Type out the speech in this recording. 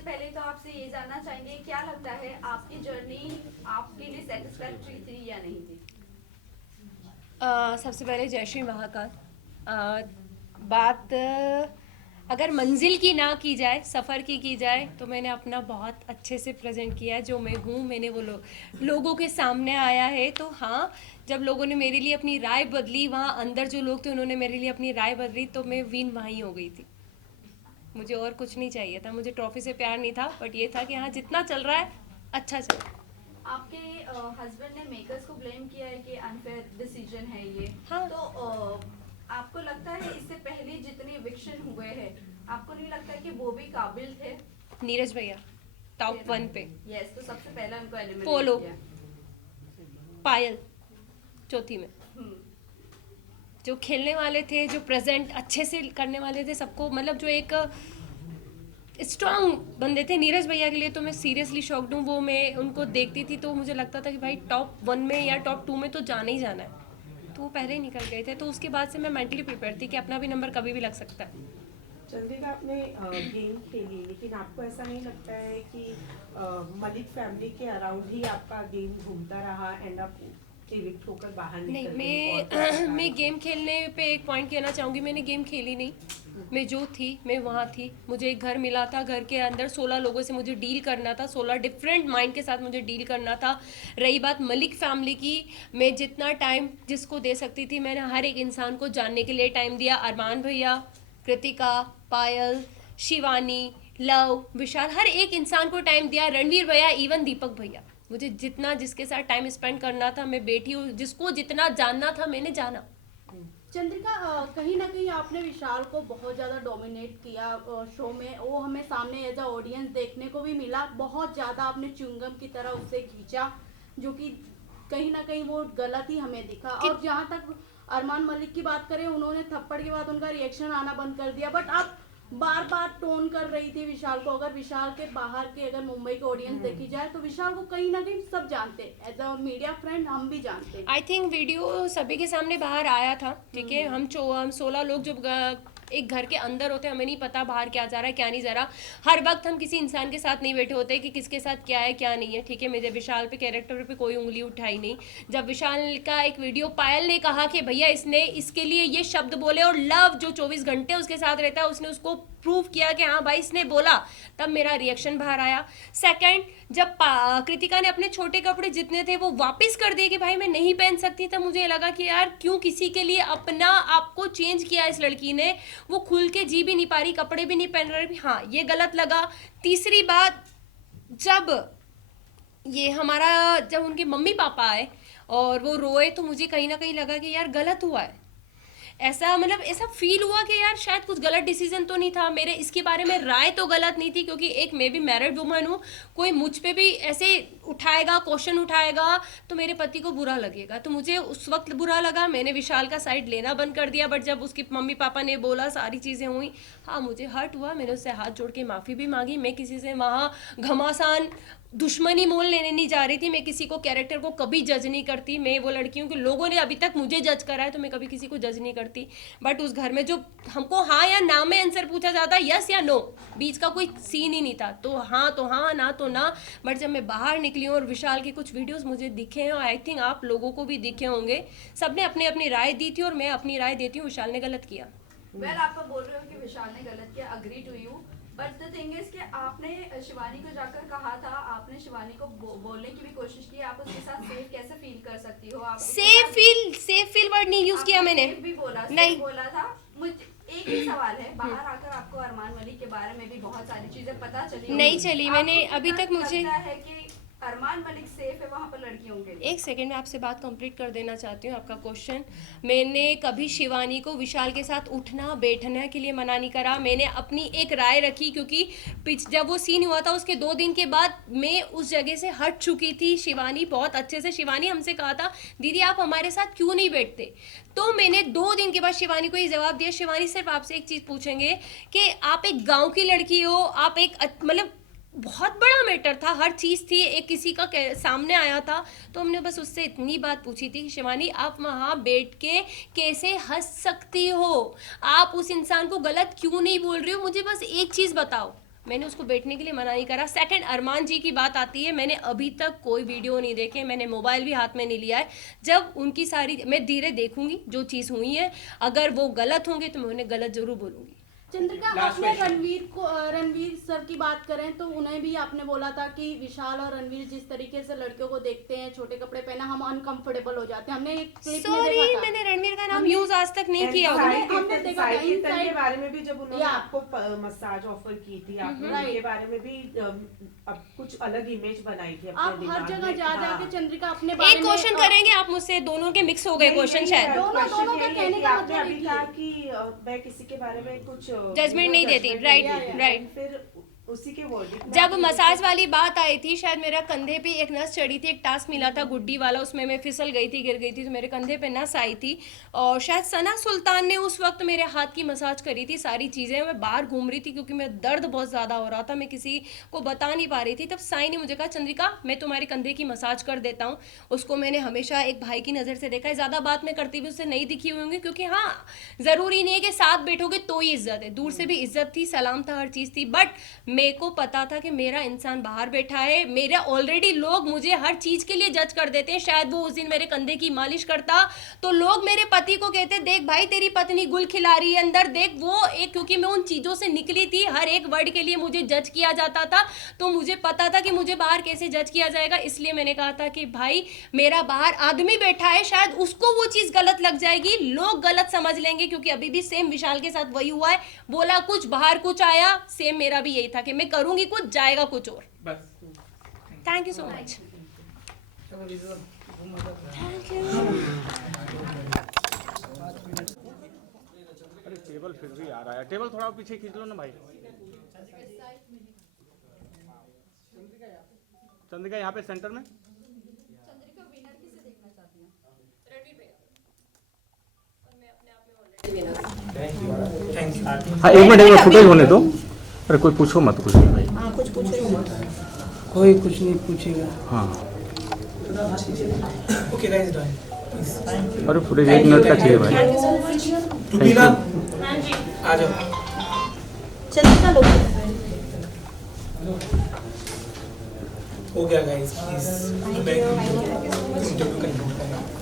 सबसे पहले तो आपसे ये जानना चाहेंगे, क्या लगता है आपकी जर्नी आपके लिए सेटिस्फैक्ट्री थी या नहीं थी? सबसे पहले जय श्री महाकाल। बात अगर मंजिल की ना की जाए, सफ़र की जाए, तो मैंने अपना बहुत अच्छे से प्रेजेंट किया है। जो मैं हूँ मैंने वो लोगों के सामने आया है। तो हाँ, जब लोगों ने मेरे लिए अपनी राय बदली, वहाँ अंदर जो लोग थे उन्होंने मेरे लिए अपनी राय बदली, तो मैं विन वहीं हो गई थी। मुझे और कुछ नहीं चाहिए था, मुझे ट्रॉफी से प्यार नहीं था, बट ये था कि हाँ, जितना चल रहा है अच्छा चल रहा है। आपके हस्बैंड ने मेकर्स को ब्लेम किया है कि अनफेयर डिसीजन है ये। हाँ। तो आपको लगता है इससे पहले जितने इविक्शन हुए हैं, आपको नहीं लगता है कि वो भी काबिल थे? नीरज भैया टॉप 1 पे। यस, तो सबसे पहले उनको पोलो, एलिमिनेट किया। पायल चौथी में। हम्म। जो खेलने वाले थे, जो प्रेजेंट अच्छे से करने वाले थे सबको, मतलब जो एक स्ट्रांग बंदे थे, नीरज भैया के लिए तो मैं सीरियसली शॉक्ड हूँ। वो मैं उनको देखती थी तो मुझे लगता था कि भाई टॉप 1 में या टॉप 2 में तो जाना ही जाना है। तो वो पहले ही निकल गए थे, तो उसके बाद से मैं मेंटली प्रिपेयर थी कि अपना भी नंबर कभी भी लग सकता है। चंद्रिका, आपने गेम खेली, लेकिन आपको ऐसा नहीं लगता है कि मलिक फैमिली के अराउंड ही आपका गेम घूमता रहा एंड आप इविक्ट होकर बाहर नहीं, निकल गई और कुछ पता मैं नहीं? गेम खेलने पे एक पॉइंट कहना चाहूँगी, मैंने गेम खेली नहीं। मैं जो थी मैं वहाँ थी। मुझे एक घर मिला था, घर के अंदर 16 लोगों से मुझे डील करना था, 16 डिफरेंट माइंड के साथ मुझे डील करना था। रही बात मलिक फैमिली की, मैं जितना टाइम जिसको दे सकती थी मैंने हर एक इंसान को जानने के लिए टाइम दिया। अरमान भैया, कृतिका, पायल, शिवानी, लव, विशाल, हर एक इंसान को टाइम दिया। रणवीर भैया, इवन दीपक भैया, मुझे जितना जिसके साथ टाइम स्पेंड करना था, मैं बैठी हूँ, जिसको जितना जानना था मैंने जाना। चंद्रिका, कहीं ना कहीं आपने विशाल को बहुत ज़्यादा डोमिनेट किया शो में। वो हमें सामने एज अ ऑडियंस देखने को भी मिला। बहुत ज़्यादा आपने च्युइंगम की तरह उसे खींचा, जो कि कहीं ना कहीं वो गलत ही हमें दिखा। और जहाँ तक अरमान मलिक की बात करें, उन्होंने थप्पड़ के बाद उनका रिएक्शन आना बंद कर दिया, बट आप बार बार टोन कर रही थी विशाल को। अगर विशाल के बाहर के, अगर मुंबई के ऑडियंस देखी जाए, तो विशाल को कहीं ना कहीं सब जानते हैं, एज अ मीडिया फ्रेंड हम भी जानते हैं। आई थिंक वीडियो सभी के सामने बाहर आया था, ठीक है। हम 16 लोग जो एक घर के अंदर होते हैं, हमें नहीं पता बाहर क्या जा रहा है क्या नहीं जा रहा। हर वक्त हम किसी इंसान के साथ नहीं बैठे होते कि किसके साथ क्या है क्या नहीं है, ठीक है। मेरे विशाल पे कैरेक्टर पे कोई उंगली उठाई नहीं। जब विशाल का एक वीडियो पायल ने कहा कि भैया इसने इसके लिए ये शब्द बोले, और लव जो 24 घंटे उसके साथ रहता है उसने उसको प्रूव किया कि हाँ भाई इसने बोला, तब मेरा रिएक्शन बाहर आया। सेकंड, जब कृतिका ने अपने छोटे कपड़े जितने थे वो वापस कर दिए कि भाई मैं नहीं पहन सकती, तब मुझे लगा कि यार क्यों किसी के लिए अपना आपको चेंज किया इस लड़की ने। वो खुल के जी भी नहीं पा रही, कपड़े भी नहीं पहन रही, हाँ ये गलत लगा। तीसरी बात, जब ये हमारा जब उनके मम्मी पापा आए और वो रोए, तो मुझे कहीं ना कहीं लगा कि यार गलत हुआ है। ऐसा मतलब ऐसा फील हुआ कि यार शायद कुछ गलत डिसीजन तो नहीं था मेरे। इसके बारे में राय तो गलत नहीं थी, क्योंकि एक मैं भी मैरिड वुमन हूँ। कोई मुझ पे भी ऐसे उठाएगा, क्वेश्चन उठाएगा, तो मेरे पति को बुरा लगेगा। तो मुझे उस वक्त बुरा लगा, मैंने विशाल का साइड लेना बंद कर दिया। बट जब उसके मम्मी पापा ने बोला, सारी चीज़ें हुई, हाँ मुझे हर्ट हुआ। मैंने उससे हाथ जोड़ के माफ़ी भी मांगी। मैं किसी से वहाँ घमासान दुश्मनी मोल लेने नहीं जा रही थी। मैं किसी को, कैरेक्टर को कभी जज नहीं करती। मैं वो लड़की हूँ कि लोगों ने अभी तक मुझे जज करा है, तो मैं कभी किसी को जज नहीं करती। बट उस घर में जो हमको हाँ या ना में आंसर पूछा जाता, यस या नो, बीच का कोई सीन ही नहीं था। तो हाँ, ना तो ना। बट जब मैं बाहर निकली हूँ और विशाल के कुछ वीडियोस मुझे दिखे हैं, और आई थिंक आप लोगों को भी दिखे होंगे, सबने अपनी अपनी राय दी थी और मैं अपनी राय देती हूँ, विशाल ने गलत किया। वेल, आप बोल रहे हो कि विशाल ने गलत किया, agree to you. But the thing is कि आपने शिवानी को जाकर कहा था, आपने शिवानी को बोलने की भी कोशिश की, आप उसके साथ सेफ कैसे फील कर सकती हो? आप सेफ फील वर्ड नहीं यूज किया मैंने। भी बोला, नहीं, बोला था। मुझे एक ही सवाल है, बाहर आकर आपको अरमान मलिक के बारे में भी बहुत सारी चीजें पता चली नहीं चली। मैंने आपको अभी कितना तक मुझे लगता है कि अरमान मलिक सेफ है वहां पर लड़कियों के लिए? एक सेकेंड में आपसे बात कंप्लीट कर देना चाहती हूँ। आपका क्वेश्चन, मैंने कभी शिवानी को विशाल के साथ उठना बैठने के लिए मना नहीं करा। मैंने अपनी एक राय रखी, क्योंकि जब वो सीन हुआ था उसके 2 दिन के बाद मैं उस जगह से हट चुकी थी। शिवानी बहुत अच्छे से, शिवानी हमसे कहा था दीदी आप हमारे साथ क्यों नहीं बैठते। तो मैंने 2 दिन के बाद शिवानी को ये जवाब दिया, शिवानी सिर्फ आपसे एक चीज़ पूछेंगे कि आप एक गाँव की लड़की हो, आप एक मतलब बहुत बड़ा मैटर था, हर चीज़ थी, एक किसी का सामने आया था। तो हमने बस उससे इतनी बात पूछी थी कि शिवानी आप वहाँ बैठ के कैसे हंस सकती हो, आप उस इंसान को गलत क्यों नहीं बोल रही हो, मुझे बस एक चीज़ बताओ। मैंने उसको बैठने के लिए मना नहीं करा। सेकंड, अरमान जी की बात आती है, मैंने अभी तक कोई वीडियो नहीं देखे, मैंने मोबाइल भी हाथ में नहीं लिया है। जब उनकी सारी मैं धीरे देखूंगी जो चीज़ हुई है, अगर वो गलत होंगे तो मैं उन्हें गलत जरूर बोलूंगी। चंद्रिका, आपने रणवीर सर की बात करें तो उन्हें भी आपने बोला था कि विशाल और रणवीर जिस तरीके से लड़कियों को देखते हैं, छोटे कपड़े पहना, हम अनकंफर्टेबल हो जाते हैं। हमने एक क्लिप में सॉरी, देखा था। मैंने रणवीर का नाम यूज आज तक नहीं किया होगा। हमने देखा था के inside- बारे में भी जब उन्होंने Yeah. आपको मसाज ऑफर की थी, आपने Right. उनके बारे में भी अब कुछ अलग इमेज बनाई थी अपने आप हर दिमाग जगह में। जा हाँ। जाके चंद्रिका अपने बारे एक में क्वेश्चन करेंगे आप मुझसे, दोनों के मिक्स हो गए क्वेश्चन शायद। दोनों का कहने का आपने मतलब अभी एक ही कहा है। कि मैं किसी के बारे में कुछ Judgment नहीं देती, right, right. फिर उसी के वर्डिक्ट में जब आपने मसाज वाली बात आई थी, शायद मेरा कंधे पे एक नस चढ़ी थी, एक टास्क मिला था गुड्डी वाला, उसमें मैं फिसल गई थी, गिर गई थी, तो मेरे कंधे पे नस आई थी। और शायद सना सुल्तान ने उस वक्त मेरे हाथ की मसाज करी थी। सारी चीज़ें, मैं बाहर घूम रही थी क्योंकि मैं दर्द बहुत ज़्यादा हो रहा था, मैं किसी को बता नहीं पा रही थी। तब साई ने मुझे कहा, चंद्रिका मैं तुम्हारे कंधे की मसाज कर देता हूँ। उसको मैंने हमेशा एक भाई की नज़र से देखा है, ज़्यादा बात मैं करती हुई उससे नहीं दिखी हुई होंगी, क्योंकि हाँ, ज़रूरी नहीं है कि साथ बैठोगे तो ही इज्जत है, दूर से भी इज्जत थी, सलाम था, हर चीज़ थी। बट मेरे को पता था कि मेरा इंसान बाहर बैठा है, मेरे ऑलरेडी लोग मुझे हर चीज के लिए जज कर देते हैं। शायद वो उस दिन मेरे कंधे की मालिश करता तो लोग मेरे पति को कहते, देख भाई तेरी पत्नी गुल खिला रही है अंदर, देख वो एक, क्योंकि मैं उन चीजों से निकली थी, हर एक वर्ड के लिए मुझे जज किया जाता था, तो मुझे पता था कि मुझे बाहर कैसे जज किया जाएगा। इसलिए मैंने कहा था कि भाई मेरा बाहर आदमी बैठा है, शायद उसको वो चीज गलत लग जाएगी, लोग गलत समझ लेंगे, क्योंकि अभी भी सेम विशाल के साथ वही हुआ है, बोला कुछ बाहर कुछ आया, सेम मेरा भी यही था कि मैं करूंगी कुछ, जाएगा कुछ और। बस। Thank you so much. अरे टेबल फिर भी आ रहा है, टेबल थोड़ा पीछे खींच लो ना भाई। चंद्रिका यहाँ पे सेंटर में। चंद्रिका विनर किसे देखना चाहती हैं? हाँ एक मिनट फुटेज होने दो। अरे कोई पूछो मत कुछ भाई। कोई कुछ नहीं पूछेगा। हाँ ओके गाइस डन प्लीज। अरे फुटेज 1 मिनट का चाहिए भाई। रुबीना आ जाओ। चंद्रिका लोग हो गया guys please back interview continue.